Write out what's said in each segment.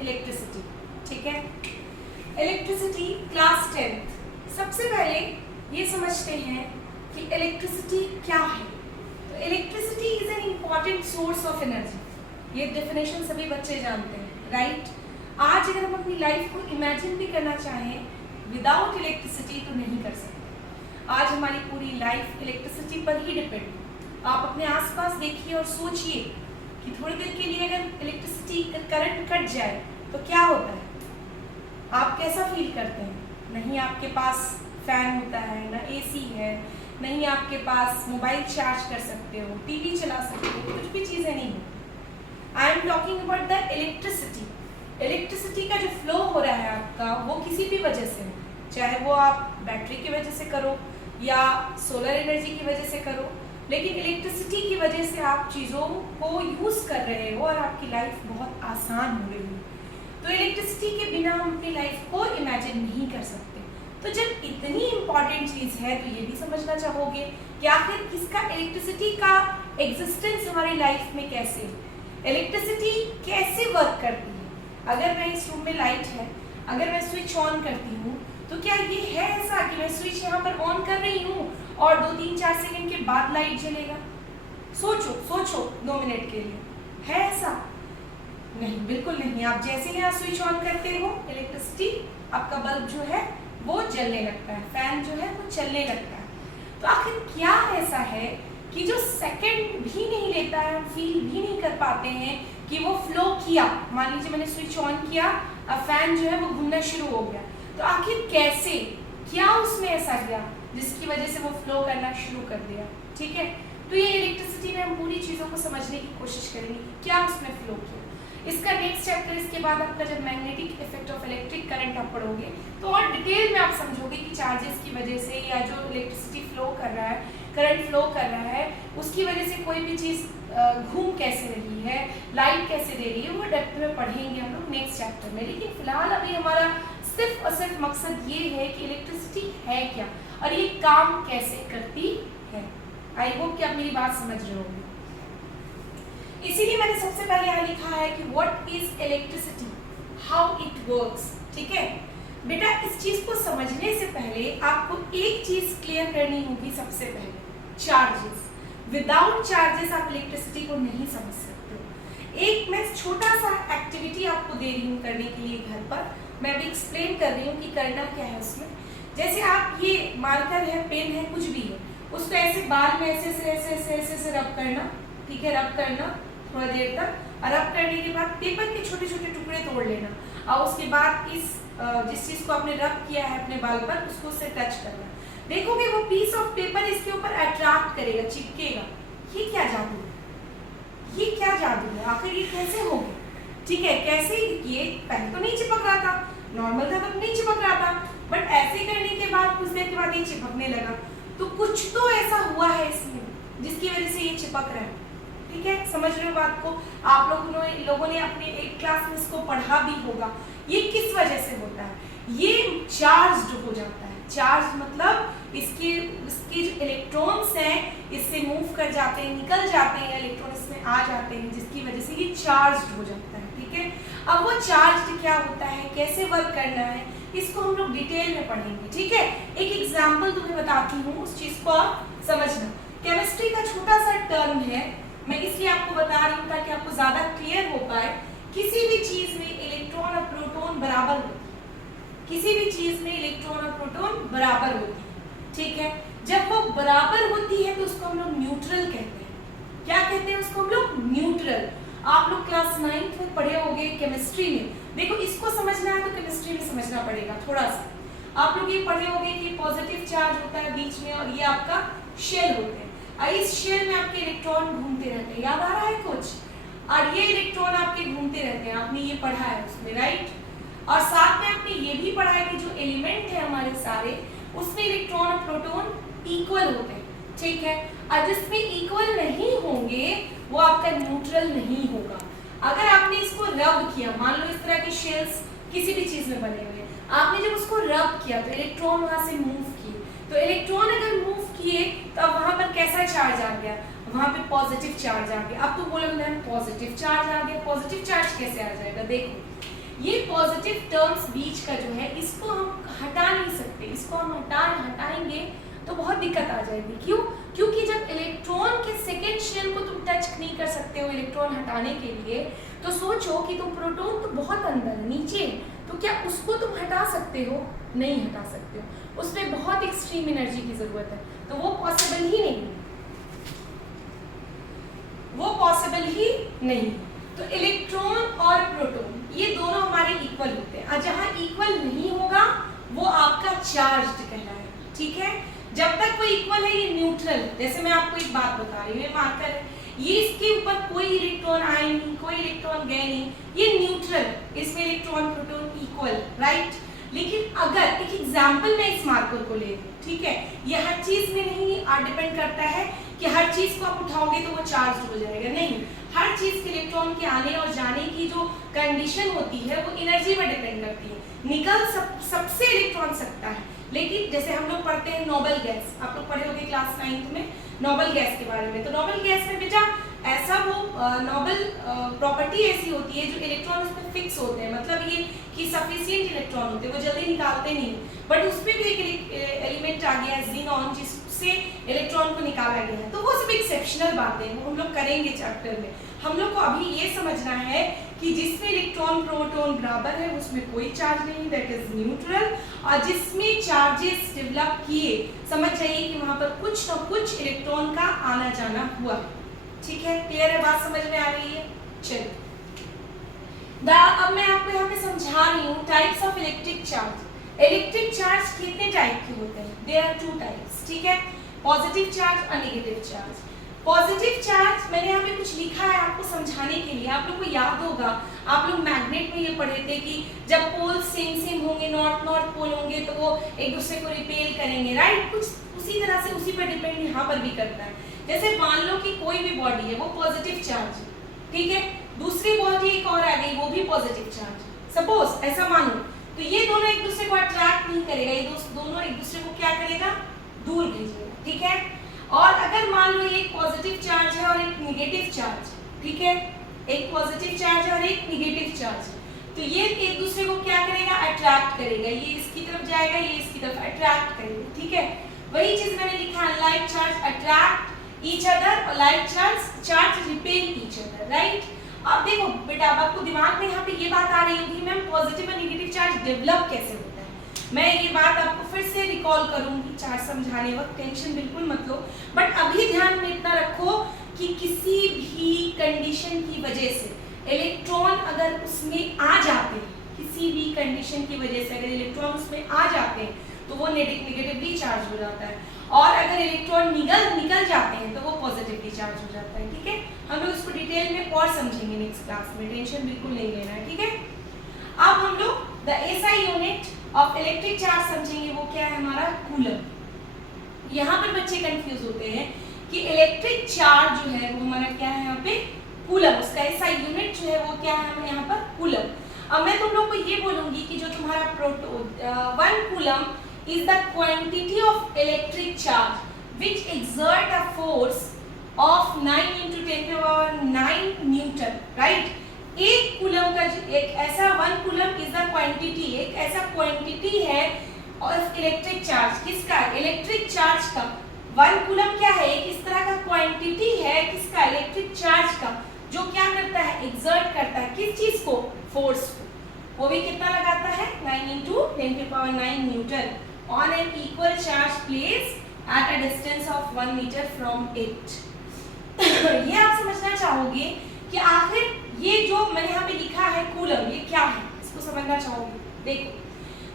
Electricity. ठीक है, electricity class 10th। सबसे पहले ये समझते हैं कि इलेक्ट्रिसिटी क्या है। तो electricity is an important source of energy. ये डेफिनेशन सभी बच्चे जानते हैं, राइट। आज अगर हम अपनी लाइफ को इमेजिन भी करना चाहें विदाउट इलेक्ट्रिसिटी तो नहीं कर सकते। आज हमारी पूरी लाइफ इलेक्ट्रिसिटी पर ही डिपेंड है। आप अपने आसपास देखिए और सोचिए कि थोड़ी देर के लिए अगर इलेक्ट्रिसिटी करंट कट जाए तो क्या होता है, आप कैसा फील करते हैं? नहीं आपके पास फैन होता है, ना एसी है, नहीं आपके पास मोबाइल चार्ज कर सकते हो, टीवी चला सकते हो, कुछ भी चीज़ें नहीं है। I am talking about the electricity. Electricity का जो फ्लो हो रहा है आपका, वो किसी भी वजह से हो, चाहे वो आप बैटरी की वजह से करो या सोलर एनर्जी की वजह से करो, लेकिन इलेक्ट्रिसिटी की वजह से आप चीज़ों को यूज़ कर रहे हो और आपकी लाइफ बहुत आसान हो रही है। तो इलेक्ट्रिसिटी के बिना हम अपनी लाइफ को इमेजिन नहीं कर सकते। तो जब इतनी इम्पॉर्टेंट चीज़ है तो ये भी समझना चाहोगे कि आखिर किसका इलेक्ट्रिसिटी का एग्जिस्टेंस हमारी लाइफ में कैसे, इलेक्ट्रिसिटी कैसे वर्क करती है। अगर मैं इस रूम में लाइट है, अगर मैं स्विच ऑन करती हूँ तो क्या ये है ऐसा कि मैं स्विच यहाँ पर ऑन कर रही हूँ और 2-3-4 सेकंड के बाद लाइट जलेगा? सोचो 2 मिनट के लिए, है ऐसा? नहीं, बिल्कुल नहीं। आप जैसे ही यहाँ स्विच ऑन करते हो इलेक्ट्रिसिटी, आपका बल्ब जो है वो जलने लगता है, फैन जो है वो चलने लगता है। तो आखिर क्या ऐसा है कि जो सेकंड भी नहीं लेता है, हम फील भी नहीं कर पाते हैं कि वो फ्लो किया। मान लीजिए मैंने स्विच ऑन किया, अब फैन जो है वो घूमना शुरू हो गया, तो आखिर कैसे, क्या उसमें ऐसा गया जिसकी वजह से वो फ्लो करना शुरू कर दिया? ठीक है, तो ये इलेक्ट्रिसिटी में हम पूरी चीज़ों को समझने की कोशिश करेंगे कि क्या उसमें फ्लो किया। इसका नेक्स्ट चैप्टर, इसके बाद आपका जब magnetic effect of electric current आप पढ़ोगे तो और डिटेल में आप समझोगे कि चार्जेस की वजह से या जो इलेक्ट्रिसिटी फ्लो कर रहा है, करंट फ्लो कर रहा है, उसकी वजह से कोई भी चीज़ घूम कैसे रही है, लाइट कैसे दे रही है, वो डेप्थ में पढ़ेंगे हम लोग नेक्स्ट चैप्टर में। लेकिन फिलहाल अभी हमारा सिर्फ और सिर्फ मकसद ये है कि इलेक्ट्रिसिटी है क्या और ये काम कैसे करती है। आई होप कि आप मेरी बात समझ रहे होंगे। इसीलिए मैंने सबसे पहले यहाँ लिखा है कि what is electricity, how it works. ठीक है बेटा, इस चीज को समझने से पहले आपको एक चीज क्लियर करनी होगी। सबसे पहले चार्जेस, विदाउट चार्जेस आप इलेक्ट्रिसिटी को नहीं समझ सकते हो। एक मैं छोटा सा एक्टिविटी आपको दे रही हूँ करने के लिए घर पर, मैं भी एक्सप्लेन कर रही हूँ कि करना क्या है उसमें। जैसे आप ये मार्कर है, पेन है, कुछ भी है, उसको ऐसे बाल में ऐसे ऐसे रब करना। ठीक है, रब करना थोड़ा देर तक, और रब करने के बाद पेपर के छोटे छोटे टुकड़े तोड़ लेना और उसके बाद इस जिस चीज को आपने रब किया है अपने बाल पर उसको उससे टच करना। देखोगे वो पीस ऑफ पेपर इसके ऊपर अट्रैक्ट करेगा, चिपकेगा। ये क्या जादू है, ये क्या जादू है, आखिर ये कैसे हो गया? ठीक है, कैसे? ये पहले तो नहीं चिपक रहा था, नॉर्मल था तब नहीं चिपक रहा था, बट ऐसे करने के बाद कुछ देर के बाद ये चिपकने लगा। तो कुछ तो ऐसा हुआ है इसमें जिसकी वजह से ये चिपक रहा है। ठीक है, समझ रहे हो बात को? आप लोगों ने अपने एक क्लास में इसको पढ़ा भी होगा। ये किस वजह से होता है? ये चार्ज्ड हो जाता है। चार्ज मतलब इसके जो इलेक्ट्रॉन्स हैं इससे मूव कर जाते हैं, निकल जाते हैं, इलेक्ट्रॉन इसमें आ जाते हैं, जिसकी वजह से ये चार्ज्ड हो जाता है। ठीक है, अब वो चार्ज्ड क्या होता है, कैसे वर्क करना है, इसको हम लोग डिटेल में पढ़ेंगे। ठीक है, एक एग्जाम्पल तुम्हें बताती हूँ, उस चीज को आप समझना। केमिस्ट्री का छोटा सा टर्म है, मैं इसलिए आपको बता रही हूँ ताकि आपको ज्यादा क्लियर हो पाए। किसी भी चीज में इलेक्ट्रॉन और प्रोटॉन बराबर होती है, किसी भी चीज में इलेक्ट्रॉन और प्रोटॉन बराबर होती है। ठीक है, जब वो बराबर होती है तो उसको हम लोग न्यूट्रल कहते हैं। क्या कहते हैं उसको हम लोग? न्यूट्रल। आप लोग क्लास 9th में पढ़े होंगे केमिस्ट्री में। देखो, इसको समझना है तो केमिस्ट्री में समझना पड़ेगा थोड़ा सा। आप लोग ये पढ़े होंगे कि पॉजिटिव चार्ज होता है बीच में और ये आपका शेल होते हैं। इस शेल में आपके इलेक्ट्रॉन घूमते रहते हैं, याद आ रहा है कुछ? और ये इलेक्ट्रॉन आपके घूमते रहते हैं, आपने ये पढ़ा है उसमें, राइट। और साथ में आपने ये भी पढ़ा है कि जो एलिमेंट है हमारे सारे, उसमें इलेक्ट्रॉन और प्रोटॉन इक्वल होते हैं। ठीक है, और जिसमें इक्वल नहीं होंगे वो आपका न्यूट्रल नहीं होगा। अगर आपने इसको रब किया, मान लो इस तरह के शेल्स किसी भी चीज में बने हुए, आपने जब उसको रब किया तो इलेक्ट्रॉन वहां से मूव किए, तो इलेक्ट्रॉन अगर मूव किए तो अब वहां पर कैसा चार्ज आ गया? वहां पे पॉजिटिव चार्ज आ गया। अब तो बोलोगे मैम पॉजिटिव चार्ज आ गया, पॉजिटिव चार्ज कैसे आ जाएगा? देखो, ये पॉजिटिव टर्म्स बीच का जो है इसको हम हटा नहीं सकते, इसको हम हटाएंगे तो बहुत दिक्कत आ जाएगी। क्यों? क्योंकि जब इलेक्ट्रॉन के सेकेंड शेल को तुम टच नहीं कर सकते हो इलेक्ट्रॉन हटाने के लिए, तो सोचो कि तुम प्रोटॉन तो बहुत अंदर है, नीचे है, तो क्या उसको तुम हटा सकते हो? नहीं हटा सकते हो, उसमें बहुत एक्सट्रीम एनर्जी की जरूरत है, तो वो पॉसिबल ही नहीं, वो पॉसिबल ही नहीं। तो इलेक्ट्रॉन और प्रोटॉन ये दोनों हमारे इक्वल होते हैं, और जहां इक्वल नहीं होगा वो आपका चार्ज्ड कहलाएगा, ठीक है। जब तक वो इक्वल है ये न्यूट्रल। जैसे मैं आपको एक बात बता रही हूँ, ये मार्कर है, ये इसके ऊपर कोई इलेक्ट्रॉन आए नहीं, कोई इलेक्ट्रॉन गए नहीं, ये न्यूट्रल, इसमें इलेक्ट्रॉन प्रोटॉन इक्वल, राइट। लेकिन अगर एक एग्जांपल मैं इस मार्कर को ले लूं, ठीक है, ये हर चीज में नहीं डिपेंड करता है कि हर चीज को आप उठाओगे तो वो चार्ज हो जाएगा, नहीं। हर चीज के इलेक्ट्रॉन के आने और जाने की जो कंडीशन होती है वो एनर्जी पर डिपेंड करती है। निकल सबसे इलेक्ट्रॉन सकता है, लेकिन जैसे हम लोग पढ़ते हैं नोबल गैस, आप लोग पढ़े होंगे क्लास 9th में नोबल गैस के बारे में। तो नोबल गैस में बेटा ऐसा वो नोबल प्रॉपर्टी ऐसी होती है जो इलेक्ट्रॉन उसमें फिक्स होते हैं, मतलब ये कि सफिशिएंट इलेक्ट्रॉन होते हैं, वो जल्दी निकालते नहीं। बट उसमें भी एक एलिमेंट आ गया है ज़ीनॉन, जिससे इलेक्ट्रॉन को निकाला गया है। तो वो सब एक्सेप्शनल बातें हैं, वो हम लोग करेंगे चैप्टर में। हम लोग को अभी ये समझना है कि जिसमें इलेक्ट्रॉन प्रोटॉन बराबर है उसमें कोई चार्ज नहीं, दैट इज न्यूट्रल। और जिसमें चार्जेस डेवलप किए, समझ जाइए कि वहां पर कुछ न कुछ इलेक्ट्रॉन का आना जाना हुआ, ठीक है। क्लियर है, बात समझ में आ रही है? चलिए अब मैं आपको यहाँ पे समझा रही हूँ types of electric charge. Electric charge कितने टाइप के होते हैं? देयर आर 2 टाइप्स, ठीक है, पॉजिटिव चार्ज और नेगेटिव चार्ज। पॉजिटिव चार्ज मैंने यहाँ पे कुछ लिखा है आपको समझाने के लिए। आप लोग को याद होगा, आप लोग मैग्नेट में ये पढ़े थे कि जब पोल सेम होंगे, नॉर्थ पोल होंगे, तो वो एक दूसरे को रिपेल करेंगे, राइट। कुछ उसी तरह से उसी पर डिपेंड यहाँ पर भी करता है। जैसे मान लो कि कोई भी बॉडी है वो पॉजिटिव चार्ज है, ठीक है, दूसरी बॉडी एक और आ गई वो भी पॉजिटिव चार्ज, सपोज ऐसा मानो, तो ये दोनों एक दूसरे को अट्रैक्ट नहीं करेगा, ये दोनों एक दूसरे को क्या करेगा? दूर भेजेगा, ठीक है। और अगर मान लो एक पॉजिटिव चार्ज है और एक नेगेटिव चार्ज, ठीक है, एक पॉजिटिव चार्ज है और एक नेगेटिव चार्ज, तो ये एक दूसरे को क्या करेगा? अट्रैक्ट करेगा, ये इसकी तरफ जाएगा, ये इसकी तरफ अट्रैक्ट करेगा, ठीक है। वही चीज मैंने लिखा है, like charge attract each other और like charge repel each other, right. अब देखो बेटा, अब आपको दिमाग में यहाँ पे ये बात आ रही होगी मैम पॉजिटिव और नेगेटिव चार्ज डेवलप कैसे होता है। मैं ये बात आपको फिर से रिकॉल करूंगी चार्ज समझाने वक्त, टेंशन बिल्कुल मत लो। बट अभी ध्यान में इतना रखो कि किसी भी कंडीशन की वजह से इलेक्ट्रॉन अगर उसमें आ जाते हैं, किसी भी कंडीशन की वजह से अगर इलेक्ट्रॉन उसमें आ जाते हैं तो वो नेगेटिवली चार्ज हो जाता है, और अगर इलेक्ट्रॉन निकल जाते हैं तो वो पॉजिटिवली चार्ज हो जाता है, ठीक है। हम लोग इसको डिटेल में और समझेंगे नेक्स्ट क्लास में, टेंशन बिल्कुल नहीं लेना है, ठीक है। अब हम लोग the SI unit of electric charge समझेंगे, वो क्या है? हमारा कूलम। यहाँ पर बच्चे कंफ्यूज होते हैं कि इलेक्ट्रिक चार्ज जो है वो हमारा क्या है यहाँ पे? कूलम। उसका एसआई यूनिट जो है वो क्या है हमें यहाँ पर? कूलम। अब मैं तुम लोग को ये बोलूंगी कि जो तुम्हारा proton 1 coulomb is the quantity of electric charge which exert a force of 9 into 10 to the power 9 Newton, right. एक कूलम का एक ऐसा 1 कूलम इज द क्वांटिटी, एक ऐसा क्वांटिटी है ऑफ इलेक्ट्रिक चार्ज, किसका? इलेक्ट्रिक चार्ज का। 1 कूलम क्या है? एक इस तरह का क्वांटिटी है किसका? इलेक्ट्रिक चार्ज का, जो क्या करता है? एग्जर्ट करता है किस चीज को? फोर्स को। वो भी कितना लगाता है? 9 into 10 to the power 9 Newton on an equal charge placed at a distance of 1 meter from it। ये आप समझना चाहोगे कि आखिर ये जो मैंने यहाँ पे लिखा है कूलम, ये क्या है? इसको समझना चाहोगे। देखो,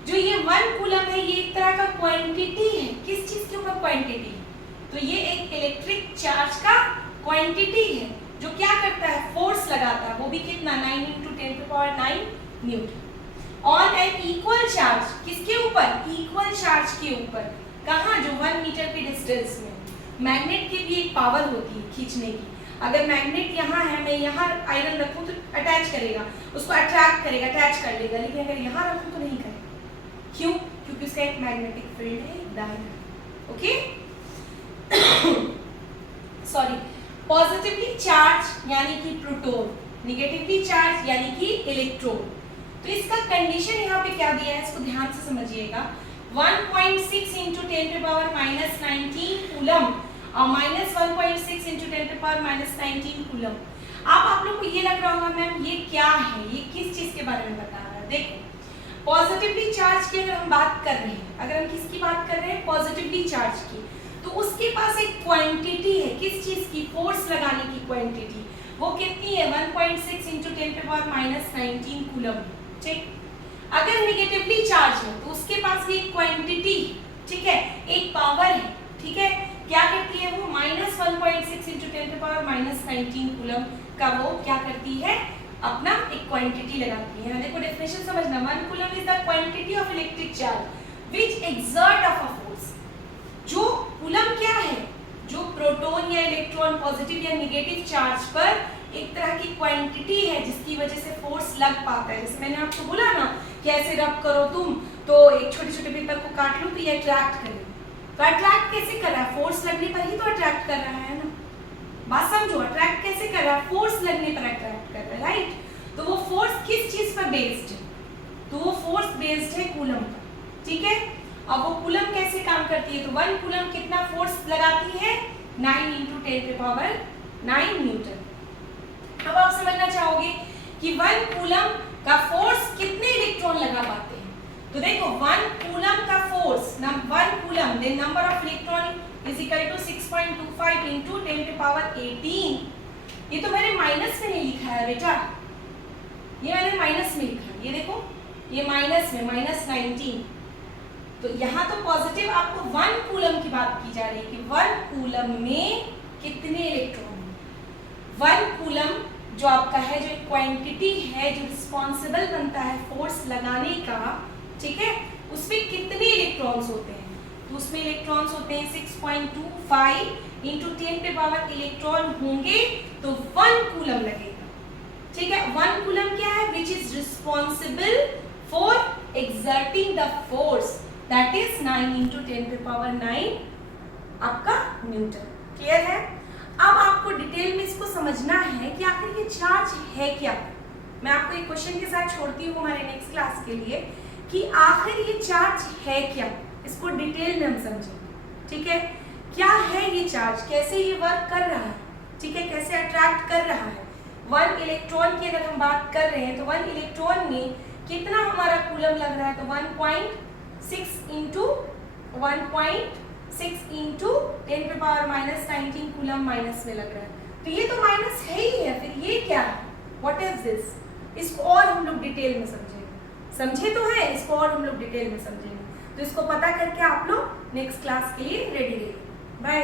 जो ये 1 कूलम है ये एक तरह का क्वांटिटी है, किस चीज के ऊपर क्वांटिटी? तो ये एक इलेक्ट्रिक चार्ज का क्वांटिटी है जो क्या करता है? फोर्स लगाता है, वो भी कितना? 9 into 10 to the power 9 Newton on an equal charge, किसके ऊपर? इक्वल चार्ज के ऊपर। कहाँ? जो 1 मीटर के डिस्टेंस में। मैग्नेट की भी एक पावर होती है खींचने की। अगर मैग्नेट यहाँ है, मैं यहाँ आयरन रखूँ तो अटैच करेगा, उसको अट्रैक्ट करेगा, अटैच कर लेगा, लेकिन अगर यहाँ रखूँ तो नहीं करेगा। क्यों? क्योंकि उसका एक मैग्नेटिक फील्ड है, direct, okay. Sorry, positively charge यानी कि प्रोटॉन, नेगेटिवली चार्ज यानी कि इलेक्ट्रॉन। तो तो इसका कंडीशन यहाँ पे क्या दिया है, इसको ध्यान से समझिएगा। 1.6 into 10 to power minus 19 coulomb और minus 1.6 into 10 to power minus 19 coulomb. अब आप लोग को ये लग रहा होगा मैम ये क्या है, ये किस चीज के बारे में बता रहा है। देखो पॉजिटिवली चार्ज की अगर हम बात कर रहे हैं, अगर हम किसकी बात कर रहे हैं, पॉजिटिवली चार्ज की, तो उसके पास एक क्वांटिटी है, किस चीज की, फोर्स लगाने की क्वांटिटी। वो कितनी है, 1.6 into 10 to power minus 19 coulomb. ठीक, अगर नेगेटिवली चार्ज है तो उसके पास भी एक क्वांटिटी, ठीक है, एक पावर है, ठीक है, क्या करती है वो, minus 1.6 into 10 to power minus 19 coulomb का वो क्या करती है, अपना एक क्वांटिटी लगाती है। देखो डेफिनेशन समझना, 1 coulomb is the quantity of electric charge which exert of a force. जो कूलम क्या है, जो प्रोटॉन या इलेक्ट्रॉन पॉजिटिव या नेगेटिव चार्ज पर एक तरह की क्वांटिटी है जिसकी वजह से फोर्स लग पाता है। जैसे मैंने आपको बोला ना कि ऐसे रब करो तुम तो एक छोटे छोटे पेपर को काट लो तो ये अट्रैक्ट करे, तो अट्रैक्ट कैसे कर रहा है, फोर्स लगने पर ही तो अट्रैक्ट कर रहा है ना। बात समझो, अट्रैक्ट कैसे कर रहा है, फोर्स लगने पर अट्रैक्ट कर रहा है, राइट। तो वो फोर्स किस चीज पर बेस्ड है, तो वो फोर्स बेस्ड है कूलम पर, ठीक है। अब वो कूलम कैसे काम करती है, तो 1 कूलम कितना फोर्स लगाती है, 9 इंटू 10 टू पावर 9 न्यूटन। अब आप समझना चाहोगे कि 1 कूलम का फोर्स कितने इलेक्ट्रॉन लगा पाते हैं, तो देखो 1 कूलम का force, 1 coulomb then number of electron is equal to 6.25 into 10 to power 18। ये तो मैंने माइनस में नहीं लिखा है बेटा, ये मैंने माइनस में लिखा है, ये देखो ये माइनस में, माइनस 19। तो यहाँ तो पॉजिटिव आपको 1 कूलम की बात की जा रही है कि 1 कूलम में कितने इलेक्ट्रॉन, 1 कूलम जो आपका है, जो एक क्वांटिटी है जो रिस्पॉन्सिबल बनता है फोर्स लगाने का, ठीक है, उसमें कितने इलेक्ट्रॉन्स होते हैं, तो उसमें इलेक्ट्रॉन्स होते हैं 6.25 इंटू 10 पे पावर इलेक्ट्रॉन होंगे तो 1 कूलम लगेगा, ठीक है। 1 कूलम क्या है, which is responsible for exerting the force, that is 9 into 10 पे पावर 9 आपका न्यूटन। क्लियर है। अब आपको डिटेल में इसको समझना है कि आखिर ये चार्ज है क्या। मैं आपको एक क्वेश्चन के साथ छोड़ती हूँ हमारे नेक्स्ट क्लास के लिए कि आखिर ये चार्ज है क्या, इसको डिटेल में हम समझें, ठीक है। क्या है ये चार्ज, कैसे ये वर्क कर रहा है, ठीक है, कैसे अट्रैक्ट कर रहा है। 1 इलेक्ट्रॉन की अगर हम बात कर रहे हैं तो 1 इलेक्ट्रॉन में कितना हमारा कूलम लग रहा है, तो 1.6 इंटू 1.6 इंटू 10 पे पावर माइनस 19 कूलम माइनस में लग रहा है, तो ये तो माइनस है ही है, फिर ये क्या है, व्हाट इज दिस। इसको और हम लोग डिटेल में समझेंगे, समझे तो है, इसको और हम लोग डिटेल में समझेंगे। तो इसको पता करके आप लोग नेक्स्ट क्लास के लिए रेडी रहिए। बाय।